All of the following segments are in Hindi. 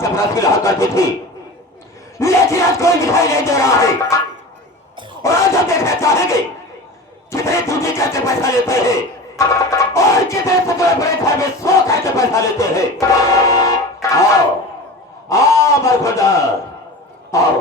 से अपराध रहा करती थी, लेकिन आज कोई दिखाई नहीं दे रहा है। और आज हम देखना चाहेंगे कितने ड्यूटी करके पैसा लेते हैं और कितने टुकड़े बड़े घर में 100 करके पैसा लेते हैं। आओ आओ बरखुरदार आओ।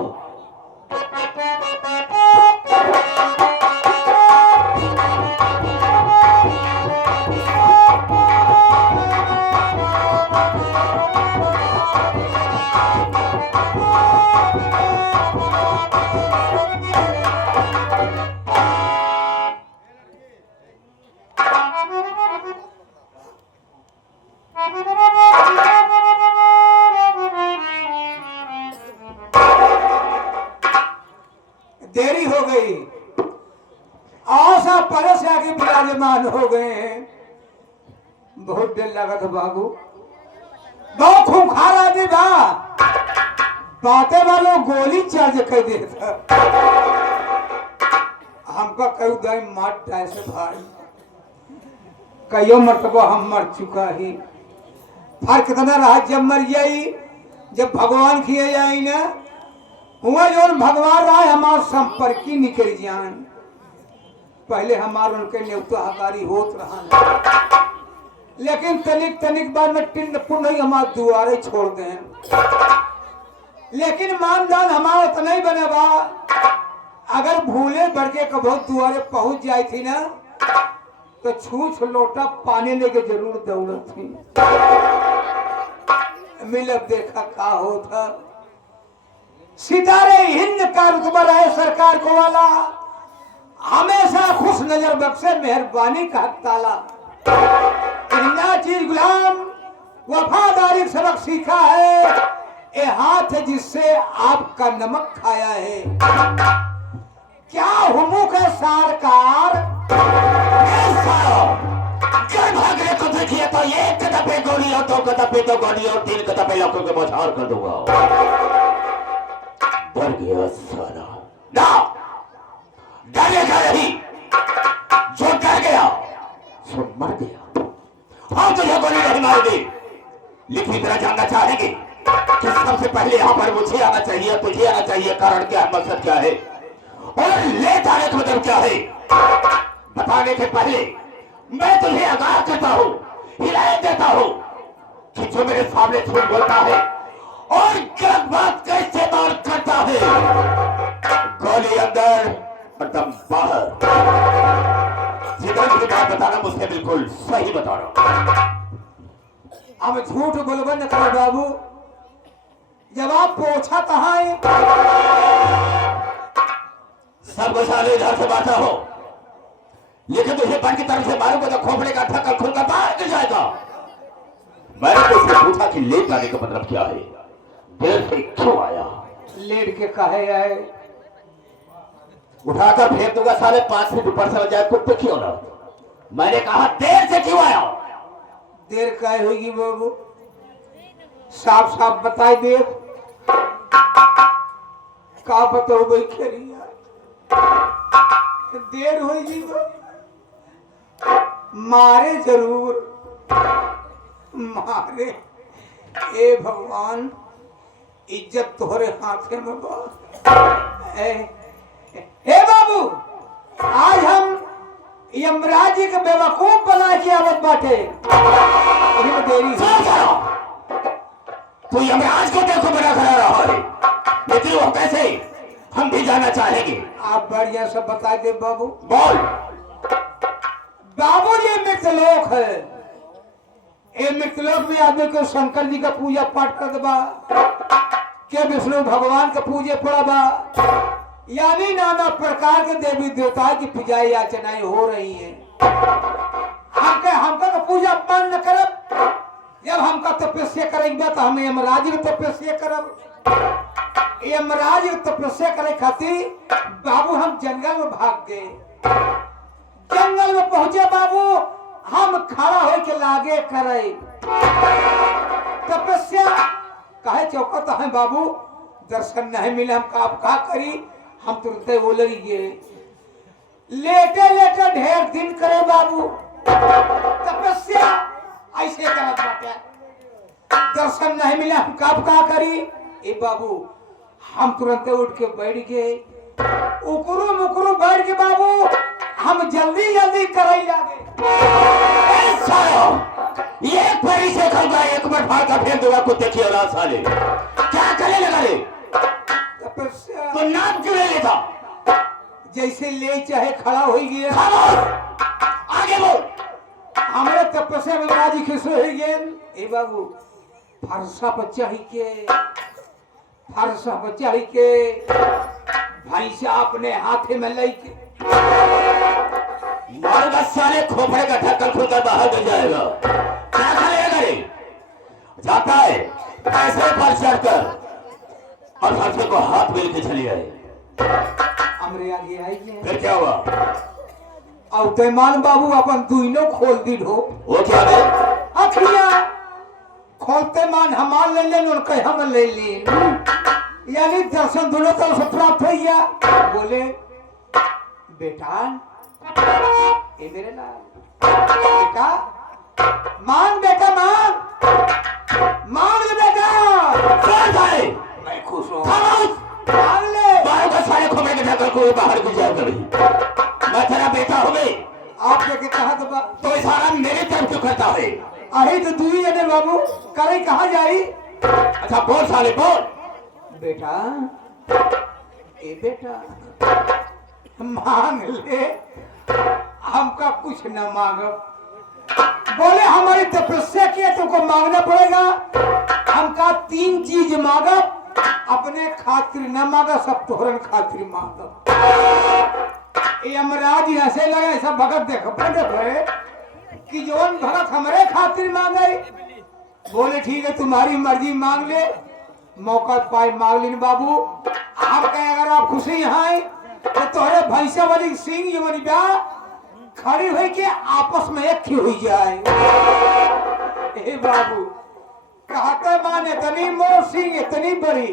देरी हो गई, आशा परस आगे विराजमान हो गए हैं। बहुत देर लगा था बाबू, बहुत खूंखार आदमी बा, बातें वालों गोली चार्ज कर दे था। हमका कई दाई मार डाय से भाई, कईयों मरतबा हम मर चुका ही। फर्क कितना रहा जब मर जाई, जब भगवान किए जाई ना हुआ जो भगवान राय हमार संपर्की निकल जान। पहले हमार उनके न्योता हकारी होत रहा, लेकिन तनिक तनिक बार में टिंड पुंड ही हमार दुआरे छोड़ दें। लेकिन मानदान हमारा उतना ही बने बा, अगर भूले बढ़ के कभी दुआरे पहुंच जाई थी ना तो छूछ लोटा पानी लेके जरूर दौड़त थी। मिलब देखा का होता, सितारे हिंद का रुतबा रहे सरकार को वाला, हमेशा खुश नजर बख्शे मेहरबानी का ताला। इन्ना चीज गुलाम वफादारी सबक सीखा है, ये हाथ है जिससे आपका नमक खाया है। क्या हुमुक है सरकार, भागने को देखिए तो एक कदम गोली और 2 कदम तो गोली और 3 कदम लोगों के बौछार कर दूंगा। डर गया साला ना, डरेगा नहीं, जो डर गया सो मर गया। हम तुझे गोली नहीं मारेंगे, लेकिन इतना जानना चाहेंगे कि सबसे पहले यहाँ पर मुझे आना चाहिए, तुझे आना चाहिए। कारण क्या है, मकसद क्या है और ले जाने का मतलब क्या है, बताने के पहले मैं तुझे आगाह करता हूँ, हिदायत देता हूँ कि जो मेरे सामने झूठ बोलता है और गलत बात का इस्तेमाल करता है, गोली अंदर और दम बाहर। जितना मुझे बात बताना मुझसे बिल्कुल सही बता रहा हूं। अब झूठ बोलबो न करो बाबू, जवाब पूछा कहाँ है? सब साले इधर से बांटा हो, लेकिन तुझे बन की तरफ से मारूंगा तो खोपड़े का ढक्कन खुलकर बाहर गिर जाएगा। मैंने तुझसे पूछा कि लेट आने का मतलब क्या है, देर से क्यों आया? लेट के काहे आए? उठाकर फेंक दूंगा, साले 5 फीट ऊपर से जाए कुत्ते क्यों ना। मैंने कहा देर से क्यों आया? देर काहे होगी बाबू, साफ साफ बताई दे। का बताओ भाई खेरिया, देर होगी तो मारे जरूर मारे। ए भगवान, इज्जत तोहरे हाथे में बा। हे बाबू, आज हम यमराज के बेवकूफ बना के आवत बाटे, देरी तू यमराज को देखो बना खड़ा रहा है, लेकिन वो कैसे, हम भी जाना चाहेंगे। आप बढ़िया सब बता दे बाबू। बोल। बाबू ये मृतलोक है, ये मृतलोक में आदमी को शंकर जी का पूजा पाठ कर दबा, के विष्णु भगवान का पूजे पड़ा बा, यानी नाना प्रकार के देवी देवता की पूजा याचनाएं हो रही है। हमका तो पूजा मान न करब, जब हमका तपस्या करेंगे तो हम यमराज की तपस्या करब। यमराज की तपस्या करे खातिर बाबू हम जंगल में भाग गए। जंगल में पहुंचे बाबू, हम खड़ा हो के लागे करे तपस्या। कहे चौकत है बाबू, दर्शन नहीं मिले, हम का करी, हम तुरंत बोल गए। लेटे लेटे ढेर दिन करे बाबू तपस्या, ऐसे करत बाटे। दर्शन नहीं मिला हम कब का करी। ए बाबू हम तुरंत उठ के बैठ गए, उकरू मुकरू बैठ के बाबू हम जल्दी जल्दी करे लागे। एक परी से खलगा एक बार फाड़ का फेंक दूंगा कुत्ते की औलाद साले। क्या करे लगा रे? तो नाम क्यों ले लेता? जैसे ले चाहे खड़ा हो गया। आगे बोल। हमारे तपस्या में बाजी खुश हो गए। ए बाबू फरसा बच्चा ही के, फरसा बच्चा ही के भैंसा अपने हाथे में लेके मारूंगा साले, खोपड़े का ढक्कन खुलकर बाहर गिर जाएगा। क्या करेगा रे? जाता है ऐसे पर चढ़कर और फरसे को हाथ मिल के चली आए। हमरे आगे आई गए। फिर क्या हुआ? अब तैमान बाबू अपन दुइनो खोल दी ढो। वो क्या है? अखिया खोलते मान हमार ले लेन और कहीं हम ले लेन, यानी दर्शन दोनों तरफ से प्राप्त हो गया। बोले बेटा ए मेरे लाल बेटा मान, बेटा मान मान ले बेटा। कौन है? मैं खुश हूँ। मांग ले। बाहर का सारे खोपड़े के ढक्कन को बाहर गिर जाएगा। मैं तेरा बेटा हो गई। आप क्या कहा तो इशारा मेरे तरफ क्यों करता है? अरे तो तू ही है बाबू, करे कहा जाई? अच्छा बोल साले बोल। बेटा ए बेटा मांग ले, हमका कुछ न मांगो। बोले हमारी तपस्या किया तुमको मांगना पड़ेगा। हमका 3 चीज मांगो, अपने खातिर न मांगा, सब तोहरन खातिर मांगो। ये यमराज ऐसे लगे ऐसा भगत देखो कि जोन भगत हमारे खातिर मांगे। बोले ठीक है तुम्हारी मर्जी, मांग ले। मौका पाए मांग लेन बाबू। आप कहे अगर आप खुशी हैं तो तोहरे भैंसा वाली सिंह जो बनी बा खड़ी हुई के आपस में एक हुई जाए। ए बाबू कहते मान इतनी मोर सिंह इतनी बड़ी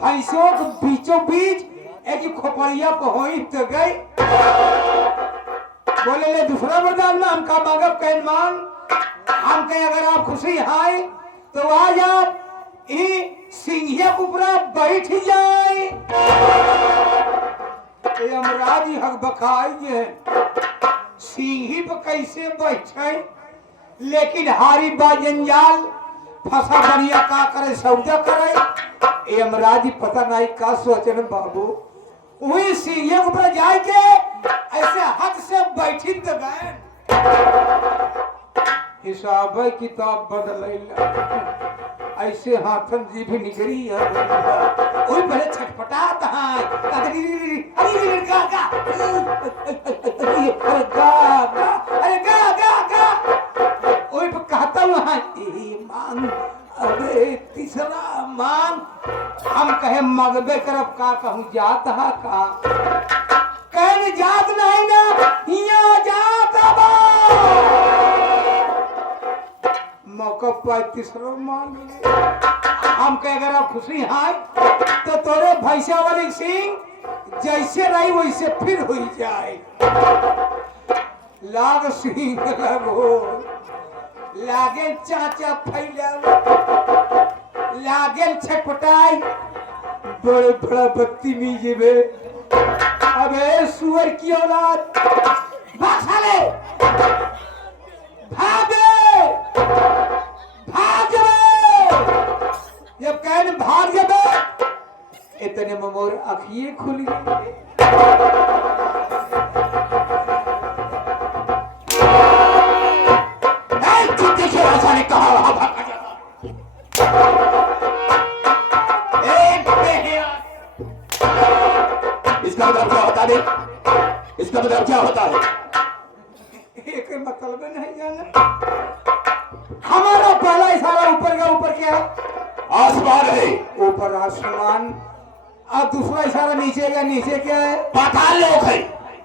भैंसों के बीचों बीच एक खोपड़िया पहुंच तो गई। बोले ले दूसरा वरदान में हमका मांगब कह मांग। हम कहे अगर आप खुशी हैं तो आज आप सिंहिया ऊपरा बैठ जाए। यमराज हक बखाई सिंही पर कैसे बैठे, लेकिन हारी बा जंजाल फंसा बढ़िया का करे सौदा करे। यमराज पता नहीं का सोचन बाबू। वही सीढ़ियों के ऊपर जाए के ऐसे हद से बैठी तो गए। हिसाब किताब बदलैला ऐसे हाथन जी भी निकली है। ओए पहले छटपटात है अरे गा गा अरे गा गा गा। ओए कहता वहां मांग, अबे तीसरा मांग। हम कहे मगबे करब का कहूँ जात हा का कहने जात नहीं ना यहाँ जात बा। मौका पाए तीसरा मांग ले। हम कहे अगर आप खुशी हैं तो तोरे भैंसा वाली सिंह जैसे रही वैसे फिर हुई जाए। लाग सिंह लगो लागे चाचा फैला लागे छटपटाई बड़े बड़ा बदतमीज में। अबे सुअर की औलाद भाग साले भागे भाग जाबे। जब कहने भाग जाबे इतने में मोर आँखिए खुल गई। इसका मतलब क्या होता है? इसका मतलब क्या होता है? एक मतलब नहीं जाना। हमारा पहला इशारा ऊपर का ऊपर क्या है? आसमान है। ऊपर आसमान। अब दूसरा इशारा नीचे का नीचे क्या है? पाताल लोक है।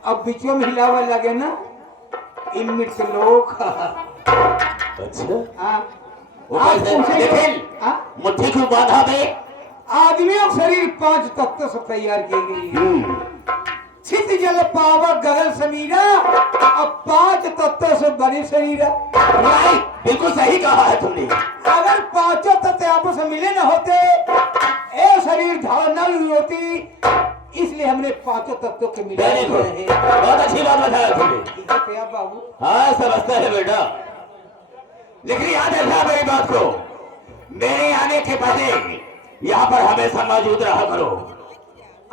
अब बीचों में हिलावा लगे ना इनमिट लोक। अच्छा हाँ मुट्ठी को बांधा दे। आदमियों का शरीर 5 तत्व से तैयार की गई। छित जल पावा गगन समीरा। अब 5 तत्व से बने शरीर। बिल्कुल सही कहा है तुमने। अगर के मिला वेरी गुड, है। बहुत अच्छी बात बताया तुमने। ठीक है क्या बाबू? हाँ समझता है बेटा, लेकिन याद रखना मेरी बात को, मेरे आने के पहले यहाँ पर हमेशा मौजूद रहा करो।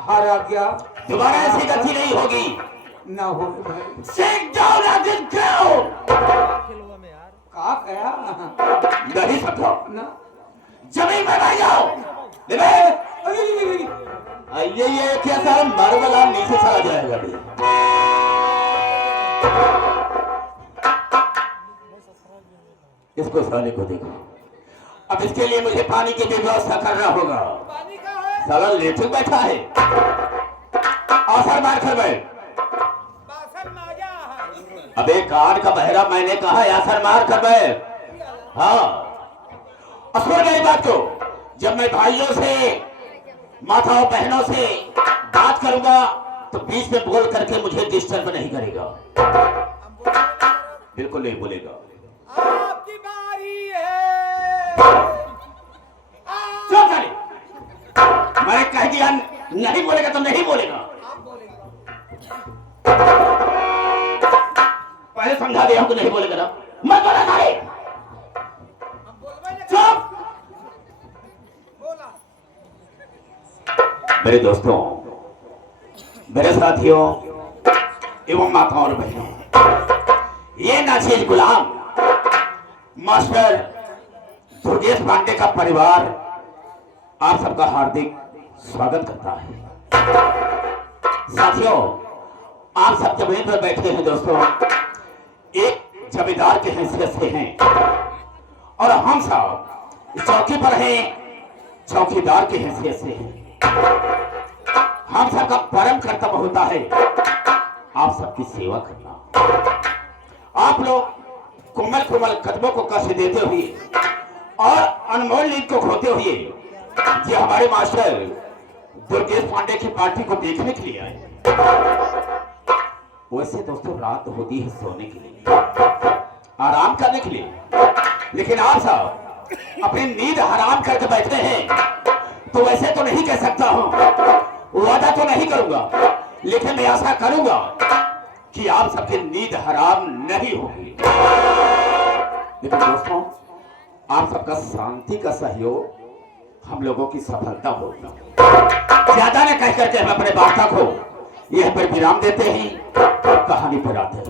हर आज्ञा दोबारा ऐसी गलती नहीं होगी। ना हो भाई। Sit down and just go। का कहा? नहीं समझा, ना जमीन में बैठ जाओ। ये क्या सारा मार्बल आप नीचे चला जाएगा अभी। इसको साले को देखो, अब इसके लिए मुझे पानी की भी व्यवस्था करना होगा। साला लेटे बैठा है, आसर मार कर बैठ। अबे कान का बहरा, मैंने कहा आसर मार कर बैठ। हाँ असुर मेरी बात को, जब मैं भाइयों से माताओं बहनों से बात करूंगा तो बीच में बोल करके मुझे डिस्टर्ब नहीं करेगा, बिल्कुल नहीं बोलेगा। आपकी बारी है। चुप करे, मैंने कह दिया नहीं बोलेगा तो नहीं बोलेगा। पहले समझा दिया हमको नहीं बोलेगा ना, मत बोला सारे। चुप। मेरे दोस्तों, मेरे साथियों एवं माताओं और बहनों, ये नाचीज गुलाम मास्टर दुर्गेश पांडे का परिवार आप सबका हार्दिक स्वागत करता है। साथियों, आप सब जमीन पर बैठे हैं दोस्तों, एक जमींदार के हैसियत से हैं और हम सब इस चौकी पर हैं चौकीदार के हैसियत से हैं। हम सबका परम कर्तव्य होता है आप सबकी सेवा करना। आप लोग कोमल कोमल कदमों को कष्ट देते हुए और अनमोल नींद को खोते हुए ये हमारे मास्टर दुर्गेश पांडे की पार्टी को देखने के लिए आए। वैसे दोस्तों रात होती है सोने के लिए, आराम करने के लिए, लेकिन आप सब अपनी नींद हराम करके बैठते हैं। तो वैसे तो नहीं कह सकता हूं, वादा तो नहीं करूंगा, लेकिन मैं आशा करूंगा कि आप सबकी नींद हराम नहीं होगी। लेकिन दोस्तों, आप सबका शांति का सहयोग हम लोगों की सफलता होगी। ज्यादा न कह करके हम अपने वार्ता को यह पर विराम देते हैं, कहानी पर आते हैं।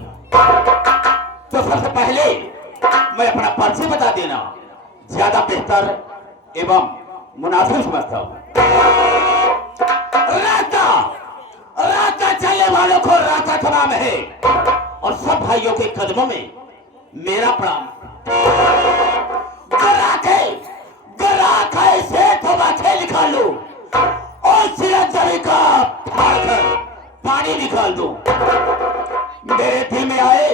तो सबसे पहले मैं अपना परिचय बता देना ज्यादा बेहतर एवं मुनासिब समझता हूं। राता चलने वालों को राता का नाम है और सब भाइयों के कदमों में मेरा प्रणाम। गराखे से तो बातें निकाल लो और सिरंजनी का फाड़कर पानी निकाल दो। मेरे दिल में आए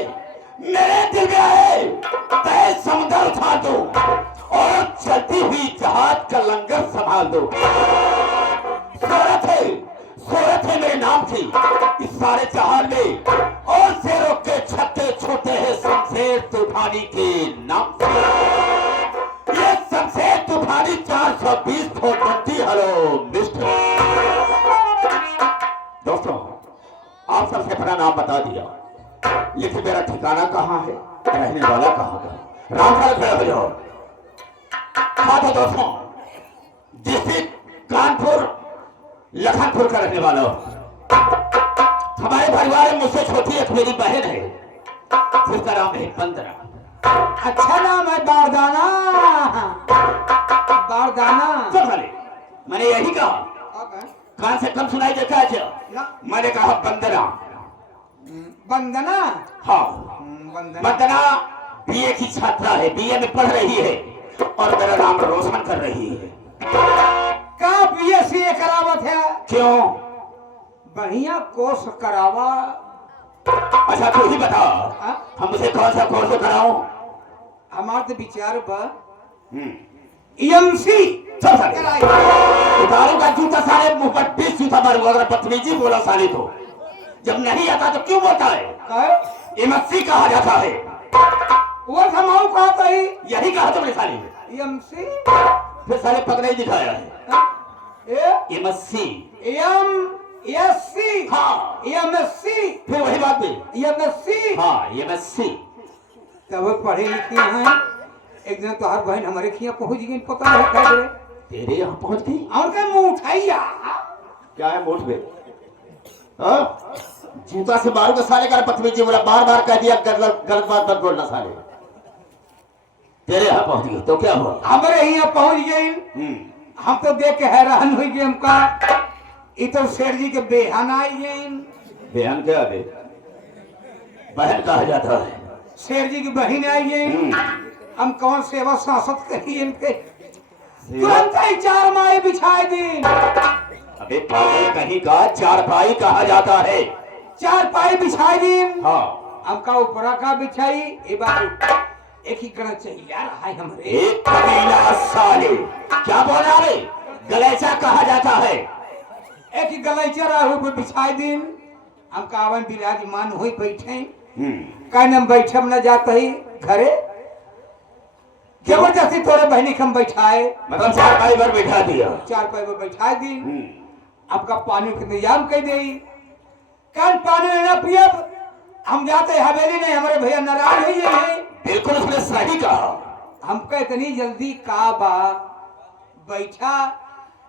तय समुद्र उठा दो और चलती हुई जहाज का लंगर संभाल दो। सोरत है मेरे नाम की इस सारे जहान में, और शेरों के छक्के छोटे हैं शमशेर तूफानी के नाम से। ये शमशेर तूफानी 420 420 हेलो मिस्टर। दोस्तों, आप सबसे अपना नाम बता दिया, लेकिन मेरा ठिकाना कहाँ है, रहने वाला कहाँ का? रामफल खड़ा हो जाओ। हाँ तो दोस्तों, डिस्ट्रिक्ट कानपुर लखनपुर का रहने वाला हूं। हमारे परिवार में मुझसे छोटी एक मेरी बहन है जिसका नाम है बंदना। अच्छा नाम है बारदाना। बारदाना सब साले, मैंने यही कहा, कान से कम सुनाई देखा है क्या? ना। मैंने कहा बंदना। वंदना। हाँ, वंदना। वंदना बीए की छात्रा है, बीए में पढ़ रही है और मेरा नाम रोशन कर रही है। का बीएससी करावत है? क्यों? बढ़िया कोर्स करावा। अच्छा तू ही बता, हम उसे कौन सा कोर्स कराऊं? हमारे तो विचार पर ईएमसी सब साले उतारूंगा जूता, सारे मुंह पर 20 जूता मारूंगा अगर बदतमीजी बोला साले तो। जब नहीं आता तो क्यों बोलता है? ईएमसी कहा जाता है। वो समाऊ कहता ही यही कहा तुमने साले। ईएमसी फिर साले पग नहीं दिखाया है। ए ईएमसी एम एससी हाँ एमएससी फिर वही बात भी एमएससी हाँ ये MSc तब पढ़े लिखे हैं। एक दिन तो हर बहन हमारे खिया पहुंच गई, पता नहीं कैसे तेरे यहाँ पहुंच गई। और क्या मुंह उठाइया। क्या है मोट में हाँ? जूता से मारू का साले का पतमीजी बोला, बार बार कह दिया गलत गलत बात मत बोलना साले। तेरे यहाँ पहुंच गई तो क्या हुआ? हमारे यहाँ पहुंच गई। हम तो देख के हैरान हुई कि हमका ये तो शेर जी के बेहन आई गई। बहन क्या है? बहन कहा जाता है। शेर जी की बहन आई गई। हम कौन सेवा सांसद कही इनके, तुरंत ही 4 माए बिछाए दिन। अबे पागल कहीं का चारपाई कहा जाता है। 4 पाए बिछाए दिन। हाँ हमका ऊपरा का बिछाई ए बाबू एक ही करना चाहिए यार। हाय हमारे एक कबीला साले क्या बोला रे? गलेचा कहा जाता है। एक ही गलैचा राहु पे बिछाए दिन। हमका आवन विराजमान हुई बैठे का नाम बैठब न जाता ही घरे, जबरदस्ती तोरे बहनी के हम बैठाए, मतलब चारपाई पर बैठा दिया। 4 पाए पर बैठाए दिन। आपका पानी के इंतजाम कर दे, कान पानी न पियब हम जाते हवेली नहीं, हमारे भैया नाराज हो जाए। बिल्कुल उसने सही कहा। हमका इतनी जल्दी का बा बैठा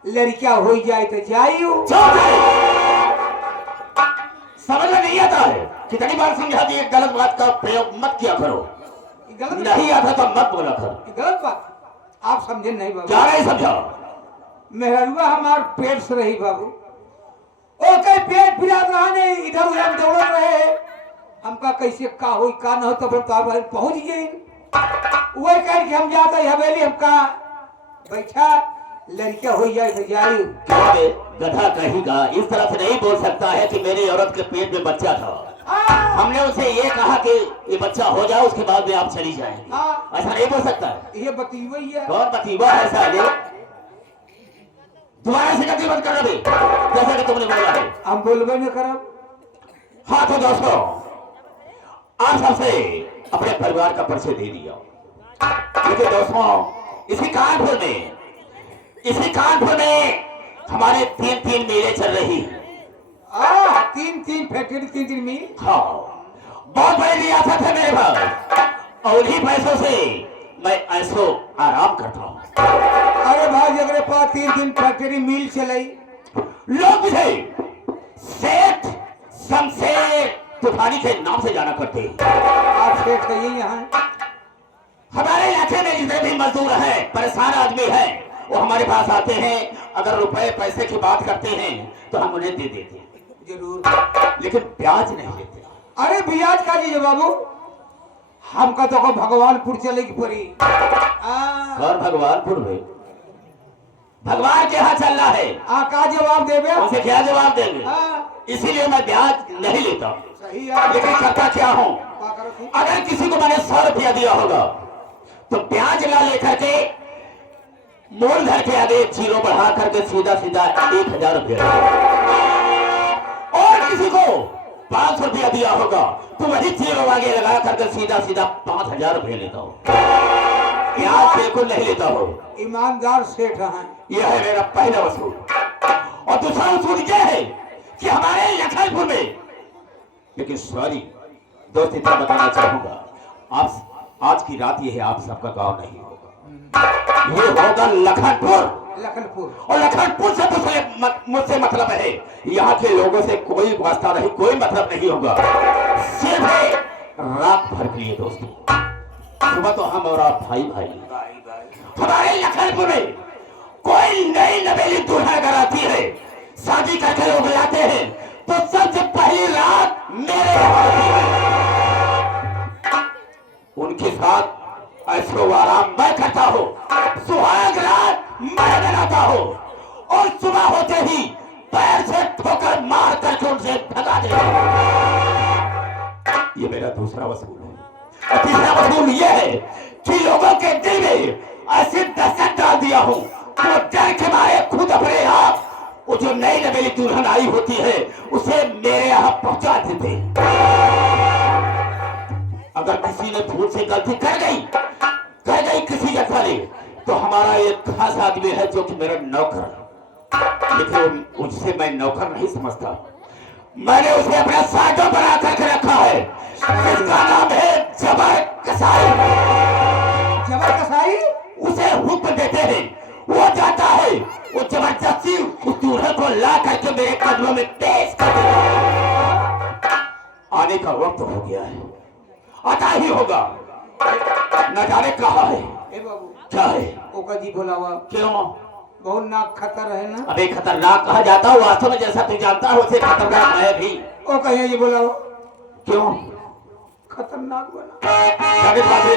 लड़किया हो जाए तो जाइयो। समझ में नहीं आता है, कितनी बार समझा दिए गलत बात का प्रयोग मत किया करो। गलत नहीं आता तो मत बोला करो। गलत बात आप समझे नहीं बाबू। क्या नहीं समझा? मेहरुआ हमार पेट से रही बाबू, ओ कई पेट फिरात रहा नहीं, इधर उधर दौड़ रहे। हमका कैसे का हो का न हो तो पहुंच गए। वही कह के हम जाते हवेली, हमका बैठा लड़किया हो जाए तो जाइयो। क्या बे, गधा कहेगा इस तरह से नहीं बोल सकता है कि मेरी औरत के पेट में बच्चा था। हमने उसे ये कहा कि ये बच्चा हो जाए उसके बाद में आप चली जाएंगे। ऐसा नहीं बोल सकता है। ये बतीवा ही है। कौन बतीवा है साले? दोबारा से गलती मत करना बे, जैसा कि तुमने बोला है। हम बोलबे न करब। हाँ तो दोस्तों आप सबसे अपने परिवार का परिचय दे दिया, लेकिन दोस्तों इसी कानपुर में हमारे 3 मेले चल रही है। 3 फैक्ट्री 3 मिल। हाँ बहुत बड़ी रियासत है मेरे पास, और उन्हीं पैसों से मैं ऐसो आराम करता हूँ। अरे भाई अगले पास 3 फैक्ट्री मिल चलाई। लोग मुझे सेठ शमशेर तूफानी के नाम से जाना करते हैं। आप सेठ है यहाँ। हमारे इलाके में जितने भी मजदूर हैं, परेशान आदमी हैं, वो हमारे पास आते हैं। अगर रुपए पैसे की बात करते हैं तो हम उन्हें दे देते हैं जरूर, लेकिन ब्याज नहीं लेते। अरे ब्याज का लीजिए बाबू, हमका तो भगवानपुर चले की पड़ी। और भगवानपुर में भगवान के यहाँ चलना है, का जवाब देवे? उनसे क्या जवाब देंगे? इसीलिए मैं ब्याज नहीं लेता। सही है। लेकिन करता क्या हूँ, अगर किसी को मैंने 100 रुपया दिया होगा तो ब्याज ना लेकर के मोल घर के आगे 0 बढ़ा करके सीधा 1000 रुपया, और किसी को 500 रुपया दिया होगा तो वही 0 आगे लगा करके सीधा 5000 रुपया लेता हूँ। ब्याज बिल्कुल नहीं लेता हूँ। ईमानदार सेठ हैं। यह है मेरा पहला वसूल। और दूसरा वसूल यह है कि हमारे लखनपुर में, लेकिन सॉरी दोस्त इतना बताना चाहूंगा, आप आज की रात ये है, आप सबका गांव नहीं होगा, ये होगा लखनपुर। और लखनपुर से मुझसे मतलब है, यहाँ के लोगों से कोई वास्ता नहीं, कोई मतलब नहीं होगा, सिर्फ रात भर के लिए दोस्ती। सुबह तो हम और आप भाई भाई। हमारे लखनपुर में कोई नई नवेली दूल्हा अगर आती है, शादी करके लोग लाते हैं, तो सबसे पहली रात मेरे यहाँ होती है। उनके साथ ऐशो आराम मैं करता हूँ, सुहाग रात मैं मनाता हूँ, और सुबह होते ही पैर से ठोकर मार करके उनसे भगा देता हूँ। ये मेरा दूसरा वसूल है। और तीसरा वसूल ये है कि लोगों के दिल में ऐसी दहशत डाल दिया हूँ, वो डर के मारे खुद अपने आप वो जो नई नवेली दुल्हन आई होती है उसे मेरे यहाँ पहुंचा देते। अगर किसी ने भूल से गलती कर गई किसी जगह ने, तो हमारा एक खास आदमी है जो कि मेरा नौकर है, लेकिन उससे मैं नौकर नहीं समझता, मैंने उसे अपना साजो बना करके रखा है। इसका नाम है जबर कसाई। जबर कसाई? उसे हुक्म देते हैं, वो जाता है, वो जबरदस्ती उस दूल्हे को ला करके मेरे कदमों में पेश कर देता। आने का वक्त हो गया है, आता ही होगा, न जाने कहाँ है। ए बाबू क्या है? ओका जी बोलावा। क्यों? बहुत नाक खतर है ना। अबे खतरनाक कहा जाता है, वास्तव में जैसा तू जानता है उसे खतरनाक है भी। ओ कहिए जी बोलावा। क्यों? खतरनाक बना। जाके बात है,